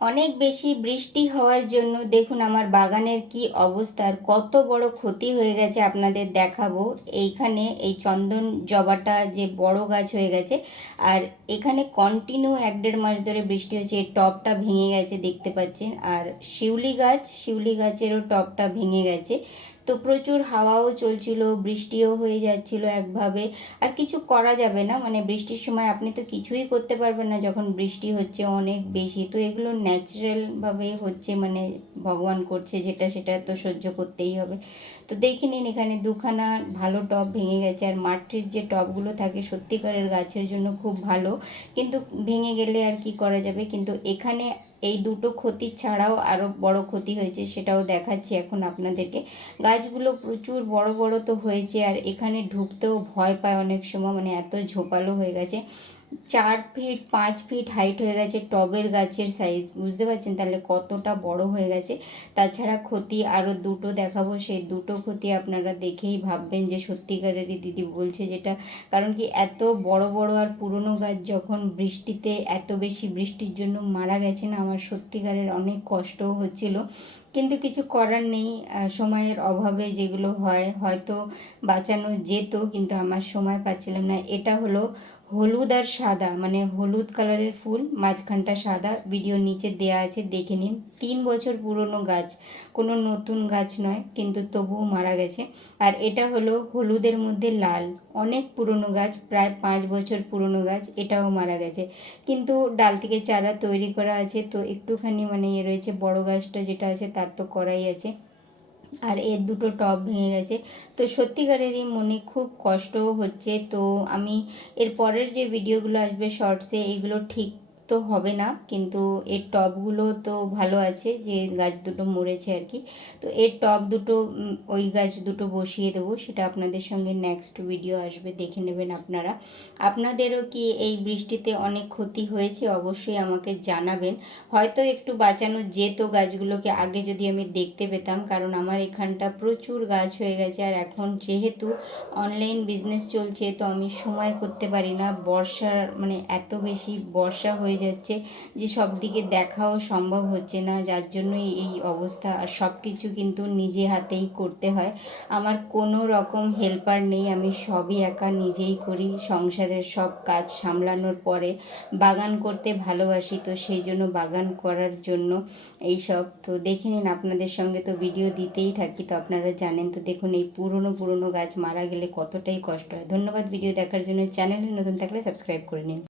অনেক বেশি বৃষ্টি হওয়ার জন্য দেখুন আমার বাগানের কি অবস্থা আর কত বড় ক্ষতি হয়ে গেছে আপনাদের দেখাবো। এইখানে এই চন্দন জবাটা যে বড় গাছ হয়ে গেছে, আর এখানে কন্টিনিউ 1-1.5 মাস ধরে বৃষ্টি হচ্ছে, এর টবটা ভেঙে গেছে দেখতে পাচ্ছেন। আর শিউলি গাছেরও টবটা ভেঙে গেছে। তো প্রচুর হাওয়াও চলছিল, বৃষ্টিও হয়ে যাচ্ছিল একভাবে। আর কিছু করা যাবে না, মানে বৃষ্টির সময় আপনি তো কিছুই করতে পারবেন না যখন বৃষ্টি হচ্ছে অনেক বেশি। তো এগুলো ন্যাচারালভাবে হচ্ছে, মানে ভগবান করছে যেটা সেটা তো সহ্য করতেই হবে। তো দেখে নিন এখানে দুখানা ভালো টব ভেঙে গেছে। আর মাটির যে টবগুলো থাকে সত্যিকারের গাছের জন্য খুব ভালো, কিন্তু ভেঙে গেলে আর কি করা যাবে। কিন্তু এখানে এই দুটো ক্ষতি ছাড়াও আরও বড় ক্ষতি হয়েছে, সেটাও দেখাচ্ছি এখন আপনাদেরকে। গাছগুলো প্রচুর বড় বড় তো হয়েছে, আর এখানে ঢুকতেও ভয় পায় অনেক সময়, মানে এত ঝোপালো হয়ে গেছে। 4 ফিট 5 ফিট হাইট হয়ে গেছে টবের গাছের সাইজ, বুঝতে পারছেন তাহলে কতটা বড় হয়ে গেছে। তাছাড়া ক্ষতি আরও দুটো দেখাবো, সেই দুটো ক্ষতি আপনারা দেখেই ভাববেন যে সত্যিকারেরই দিদি বলছে যেটা। কারণ কি, এত বড় বড় আর পুরনো গাছ যখন বৃষ্টিতে এত বেশি বৃষ্টির জন্য মারা গেছে না, আমার সত্যিকারের অনেক কষ্টও হচ্ছিল। কিন্তু কিছু করার নেই, সময়ের অভাবে যেগুলো হয় হয়তো বাঁচানো যেত, কিন্তু আমার সময় পাচ্ছিলাম না। এটা হলো হলুদ আর সাদা, মানে হলুদ কালারের ফুল, মাঝখানটা সাদা, ভিডিও নিচে দেয়া আছে দেখে নিন। 3 বছর পুরনো গাছ, কোনো নতুন গাছ নয়, কিন্তু তবুও মারা গেছে। আর এটা হলো হলুদের মধ্যে লাল, অনেক পুরনো গাছ, প্রায় 5 বছর পুরনো গাছ, এটাও মারা গেছে। কিন্তু ডাল থেকে চারা তৈরি করা আছে, তো একটুখানি মানে রয়েছে। বড় গাছটা যেটা আছে তার তো করাই আছে। আর এর দুটো টব ভেঙে গেছে। তো সত্যিকারেরই মনে খুব কষ্টও হচ্ছে। তো আমি এর পরের যে ভিডিওগুলো আসবে শর্টসে, এগুলো ঠিক তো হবে না, কিন্তু এর টবগুলো তো ভালো আছে, যে গাছ দুটো মরেছে আর কি। তো এর টব দুটো ওই গাছ দুটো বসিয়ে দেবো, সেটা আপনাদের সঙ্গে নেক্সট ভিডিও আসবে, দেখে নেবেন আপনারা। আপনাদেরও কি এই বৃষ্টিতে অনেক ক্ষতি হয়েছে অবশ্যই আমাকে জানাবেন। হয়তো একটু বাঁচানো যেত গাছগুলোকে আগে যদি আমি দেখতে পেতাম, কারণ আমার এখানটা প্রচুর গাছ হয়ে গেছে। আর এখন যেহেতু অনলাইন বিজনেস চলছে, তো আমি সময় করতে পারি না। বর্ষার মানে এত বেশি বর্ষা হয়ে যাচ্ছে যে সব দিকে দেখাও সম্ভব হচ্ছে না, যার জন্যই এই অবস্থা। আর সব কিছু কিন্তু নিজে হাতেই করতে হয়, আমার কোনো রকম হেল্পার নেই, আমি সবই একা নিজেই করি। সংসারের সব কাজ সামলানোর পরে বাগান করতে ভালোবাসি, তো সেই জন্য বাগান করার জন্য এই সব। তো দেখে নিন, আপনাদের সঙ্গে তো ভিডিও দিতেই থাকি, তো আপনারা জানেন। তো দেখুন এই পুরনো পুরনো গাছ মারা গেলে কতটাই কষ্ট হয়। ধন্যবাদ ভিডিও দেখার জন্য। চ্যানেলে নতুন থাকলে সাবস্ক্রাইব করে নিন।